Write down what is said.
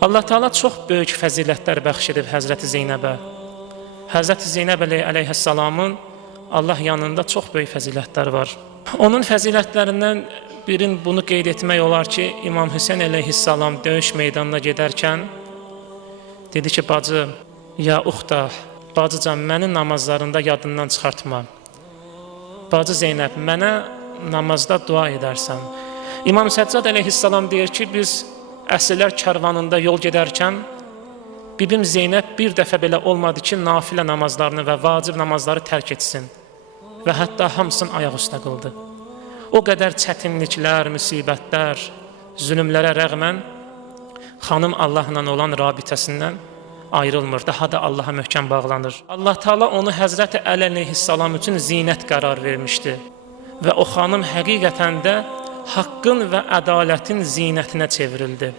Allah Teala çox böyük fəzilətlər bəxş edib Həzrəti Zeynəbə. Həzrəti Zeynəb əleyhissalamın Allah yanında çox böyük fəzilətlər var. Onun fəzilətlərindən birin bunu qeyd etmək olar ki, İmam Hüseyn əleyhissalam döyüş meydanına gedərkən dedi ki, bacı, ya uxta, bacıcan, məni namazlarında yadından çıxartma. Bacı Zeynəb, mənə namazda dua edərsən. İmam Səccad əleyhissalam deyir ki, biz əsrlər kərvanında yol gedərkən bibim Zeynəb bir dəfə belə olmadı ki, nafilə namazlarını və vacib namazları tərk etsin və hətta hamısını ayaq üstə qıldı. O qədər çətinliklər, müsibətlər, zülümlərə rəğmən xanım Allahla olan rabitəsindən ayrılmır, daha da Allaha möhkəm bağlanır. Allah Teala onu Həzrəti Əli əleyhissalam üçün zinət qərar vermişdi və o xanım həqiqətən də haqqın və ədalətin zinətinə çevrildi.